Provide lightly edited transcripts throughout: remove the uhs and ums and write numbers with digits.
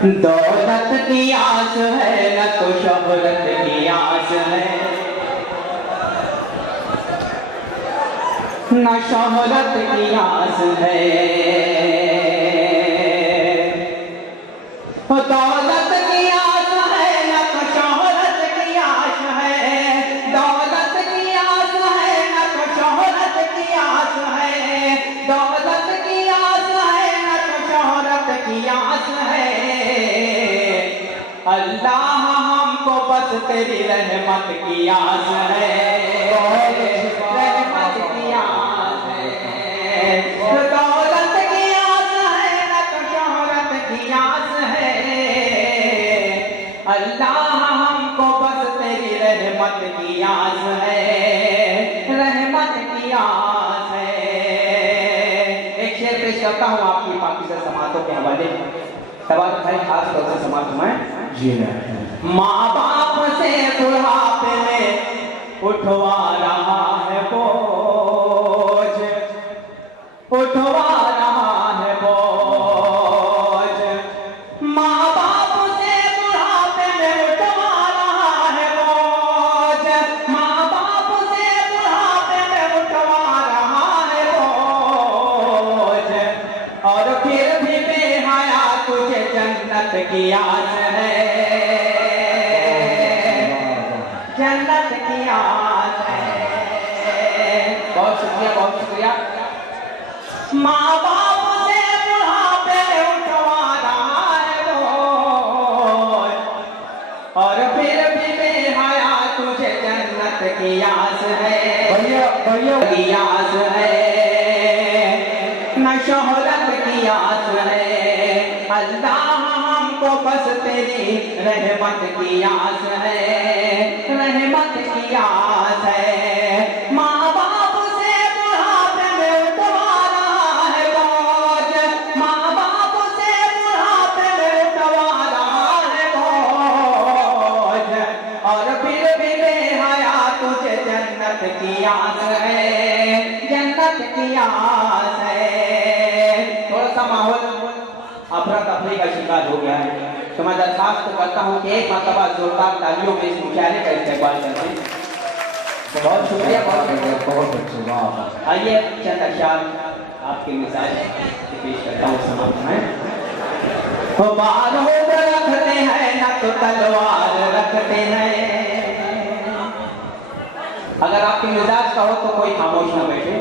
दौलत की आस है न तो शोहरत की आस है, न शोहरत की आस है। दौलत की आस है न तो शोहरत की आस है, दौलत की आस है न तो शोहरत की आस है, दौलत की आस है न तो शोहरत की आस है। अल्लाह हमको बस तेरी रहमत की आस है, रहमत की आस है। दौलत की आस है न तो शोहरत की आस है, अल्लाह हमको बस तेरी रहमत की आस है, रहमत की आस है। एक शेर पेश करता हूँ आपकी पाकिस्तान समातों के हवाले। तबारक भाई खास तौर से समात में जी माँ बाप से बुढ़ापे में उठवा रहा है बोझ, उठवा रहा है बोझ। माँ बाप से बुढ़ापे में उठवा रहा है बोझ, माँ बाप से बुढ़ापे में उठवा रहा है बोझ। और फिर भी बेहया तुझे जन्नत की आस है, जन्नत की आस है। बहुत शुक्रिया, बहुत शुक्रिया। माँ बाप से बुढ़ापे में उठवा रहा है बोझ, और फिर भी बेहया तुझे जन्नत की आस है, की आस है, न शोहरत की आस है। अल्लाह हमको बस तेरी रहमत की आस है, रहमत की आस है। माँ बाप से बुढ़ापे में उठवा रहा है बोझ, माँ बाप से बुढ़ापे में उठवा रहा है बोझ, और फिर भी बेहया तुझे जन्नत की आस है, जन्नत की आस है। थोड़ा सा माहौल अफरा तफरी का शिकार हो गया है, तो मैं दरखास्त करता हूँ कि एक मरतबा जोरदार तालियों में इस मुशायरे का इस्तेमाल करें। बहुत शुक्रिया, बहुत शुक्रिया, बहुत अच्छे। वाह, आइए चंद अशार आपके मिजाज पेश करता हूँ समाप्त में। बारों रखते हैं न तो तलवार रखते हैं, अगर आपके मिजाज का हो तो कोई खामोश न बैठे।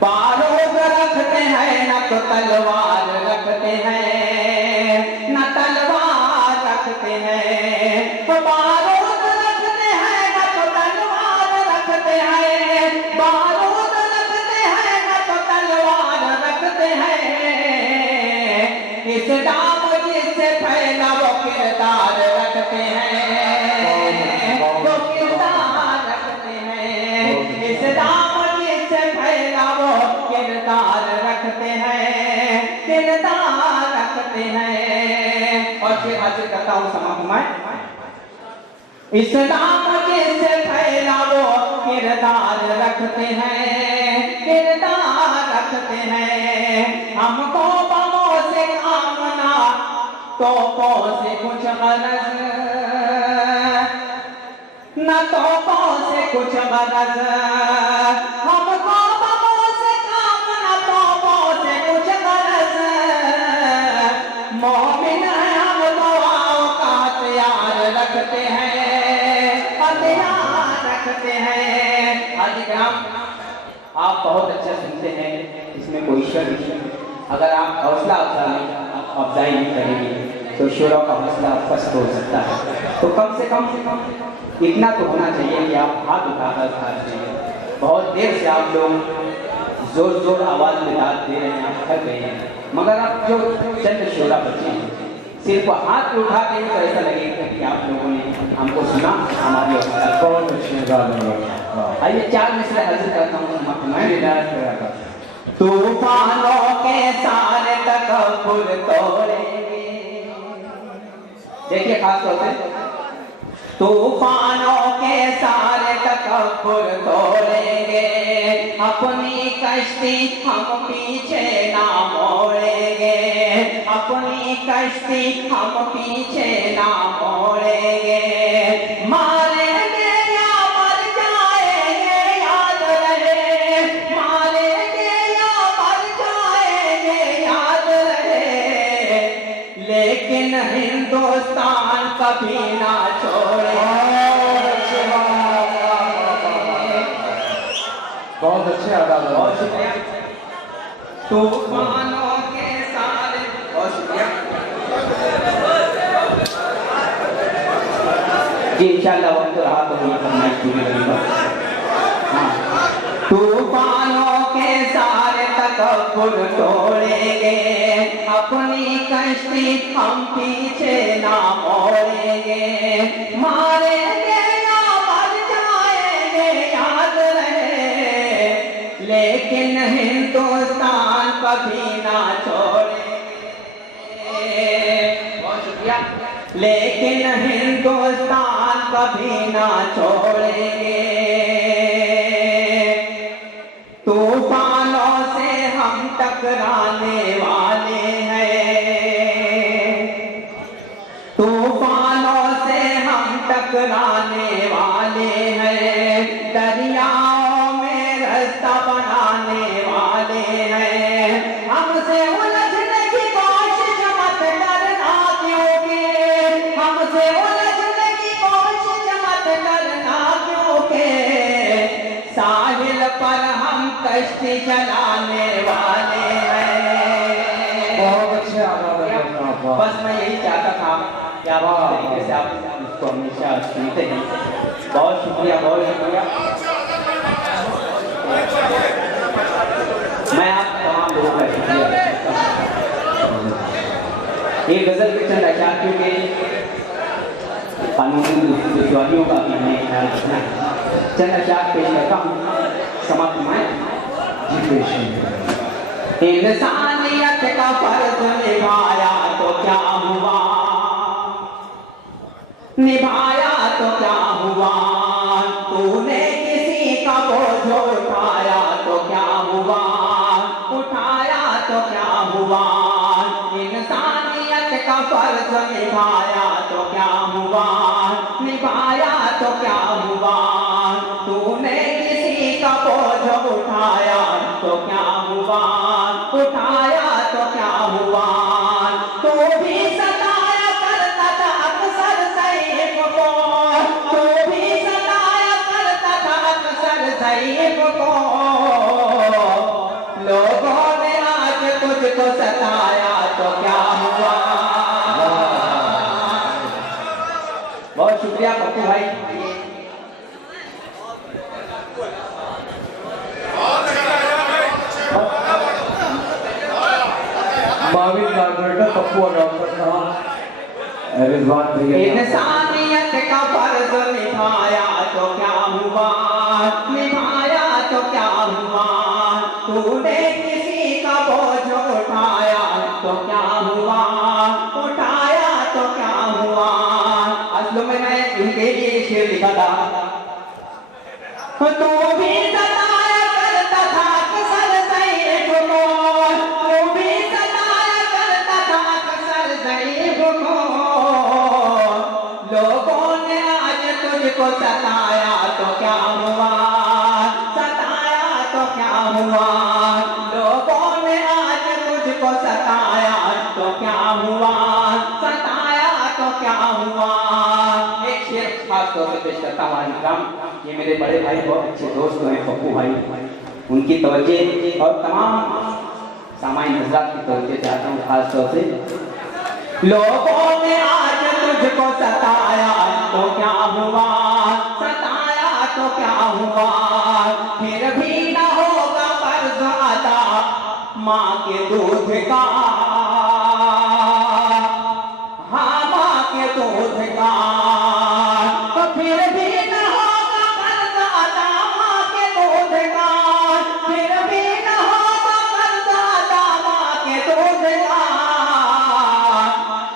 बारों रखते हैं न तो तलवार रखते हैं, न तलवार रखते हैं। बारूद रखते हैं न तो तलवार रखते हैं, बारूद रखते हैं न तो तलवार रखते हैं। इस्लाम जिससे फैला वो किरदार रखते हैं, वो किरदार रखते हैं। इस्लाम जिससे फैला वो किरदार रखते हैं, किरदार रखते हैं। और फिर हासिल करता हूँ समाप्त में। इस्लाम जिससे फैला वो किरदार रखते हैं, किरदार रखते हैं। हमको बमों से कामना तोपों से कुछ गरज, न तोपों से कुछ गरज। हमको बमों से कामना तोपों से कुछ गरज। मोमिन है हम दुआओं का हथियार रखते हैं, हथियार रखते हैं। हाजी ग्राम, आप बहुत अच्छा सुनते हैं, इसमें कोई शक नहीं। अगर आप हौसला अफजाई नहीं करेंगे तो शुरा का हौसला पस्त हो सकता है। तो कम से कम इतना तो होना चाहिए कि आप हाथ उठाकर खाते हैं। बहुत देर से आप लोग जोर जोर आवाज़ में दाद दे रहे हैं, आप थक गए हैं, मगर आप जो चंद शोरा बचे हैं, सिर्फ हाथ उठा के तो ऐसा लगेगा कि आप लोगों ने हमको सुना, हमारी बहुत अच्छी बात। आइए चार मिसरे हाजिर करता हूँ। तूफानों के सारे तकब्बुर तोड़ेंगे, देखिए खास तौर से, तूफानों के सारे तकब्बुर तोड़ेंगे, अपनी कश्ती हम पीछे ना मोड़ेंगे, अपनी कश्ती हम पीछे ना मोड़ेंगे, मारेंगे या मर जाएंगे याद रहे, मारेंगे या मर जाएंगे याद रहे, लेकिन हिंदुस्तान कभी ना छोड़ेंगे। बहुत अच्छे आदाब, बहुत शुक्रिया। तूफानों के सारे, बहुत शुक्रिया जी। इंशाल्लाह वक्त रहा तो ये फरमाइश पूरी करूंगा। हाँ, तूफानों के सारे तकब्बुर तोड़ेंगे, अपनी कश्ती हम पीछे ना मोड़ेंगे, मारेंगे या मर जाएंगे याद रहे, लेकिन हिंदुस्तान कभी ना छोड़ेंगे। बहुत शुक्रिया। लेकिन हिंदुस्तान कभी ना छोड़ेंगे, तूफानों से हम टकराने वाले हैं, तूफानों से हम टकराने वाले हैं, दरियाओं में रास्ता बनाने वाले हैं, हमसे उलझने की कोशिश मत करना क्योंकि, हमसे उलझने की कोशिश मत करना क्योंकि, साहिल पर हम कश्ती चलाने वाले हैं। बहुत अच्छे आदाब है। बस मैं यही चाहता था कि आप इस तरीके से आप इसको हमेशा सुनते हैं। बहुत शुक्रिया, बहुत शुक्रिया। मैं आप तमाम लोगों का शुक्रिया। ये गजल के चंद अशार के कानूनी दुश्वारियों का भी हमें ख्याल रखना है। चंद अशार पेश करता हूँ, समाप्त में जी पेश। इंसानियत का फर्ज निभाया तो क्या हुआ, निभाया तो क्या हुआ, तूने किसी का बोझ उठाया तो क्या हुआ, उठाया तो क्या हुआ, इंसानियत का फर्ज निभाया तो क्या हुआ, निभाया तो क्या हुआ, तूने किसी का बोझ उठाया तो क्या हुआ, उठाया तो क्या हुआ, तू भी सताया करता था अक्सर सैफ को, तू भी सताया करता था अक्सर सैफ को, लोगों ने आज तुझको सताया तो क्या हुआ। बहुत शुक्रिया पप्पू भाई। माविन कारपेंटर, पप्पू और डॉक्टर साहब, रिजवान भैया। इंसानियत का फर्ज निभाया तो क्या हुआ, निभाया तो क्या हुआ, तूने किसी का बोझ उठाया तो क्या हुआ, उठाया तो क्या हुआ। असल में मैं इनके लिए शेर लिखा था, तू भी सताया करता था अक्सर सैफ को, तू भी सताया करता था अक्सर सैफ को, लोगों ने आज तुझको सताया तो क्या हुआ, सताया तो क्या हुआ, लोगों ने आज तुझको सताया तो क्या हुआ, सताया तो क्या हुआ। एक शेर खास तौर पर पेश करता हूँ इकराम, ये मेरे बड़े भाई बहुत अच्छे दोस्त हैं पप्पू भाई, उनकी तवज्जो और तमाम सामान्य हजरात की तवज्जो चाहता हूँ खास तौर से। लोगों ने आज तुझको सताया तो क्या हुआ, सताया तो क्या हुआ, फिर भी न होगा फर्ज अदा माँ के दूध का, हाँ माँ के दूध का, फिर भी न होगा फर्ज अदा माँ के दूध का, फिर भी न होगा फर्ज अदा माँ के दूध का,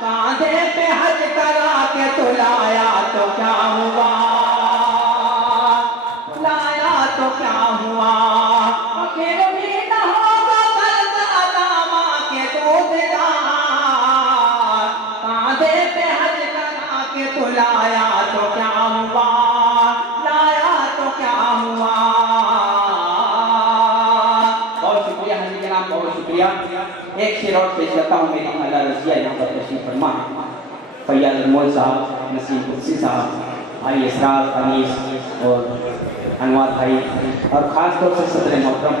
कांधे पे हज करा के तो लाया तो क्या हुआ, लाया तो क्या हुआ, फिर भी न होगा फर्ज अदा माँ के दूध शुक्रिया। एक शेर और पेश करता हूँ, मेरी अला रजिया यहाँ पर तशरीफ फरमा फैयाज अनमोल साहब, नसीम कुर्सी साहब, भाई इसरार अनीस और अनवर भाई, और ख़ास तौर से सदर मोहतरम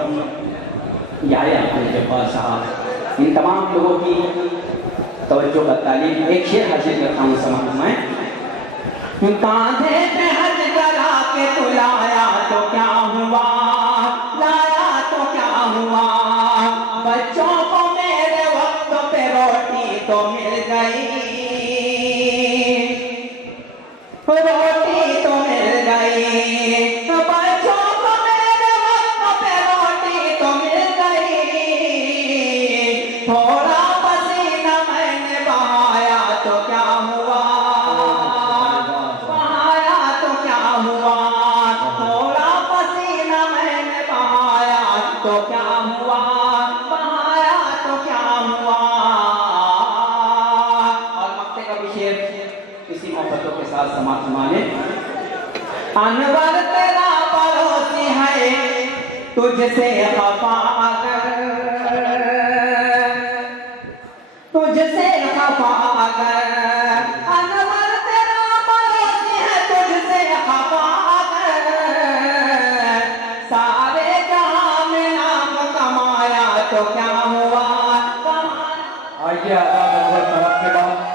यारे अब्दुल जब्बार साहब, इन तमाम लोगों की तवज्जो का तालीम। एक शेर हाजिर करता हूँ समाज में। कांधे पे हज करा के तू लाया तो क्या हुआ, लाया तो क्या हुआ, बच्चों को मेरे वक्त पे रोटी तो मिल गई, रोटी तो मिल गई, बच्चों को मेरे वक्त पे रोटी तो मिल गई, थोड़ा पसीना मैंने बहाया तो क्या हुआ, बहाया तो क्या हुआ, थोड़ा पसीना मैंने बहाया तो क्या हुआ, बहाया तो क्या हुआ। और मक्ते का भी शेर इसी मोहब्बतों के साथ समाप्त माने। अनवर तेरा पड़ोसी है तुझसे खफा अगर, तुझसे खफा अगर, अनवर तेरा पड़ोसी है तुझसे खफा अगर, सारे जहां में नाम कमाया तो क्या हुआ, आइए आजाद अनवर साहब के बाद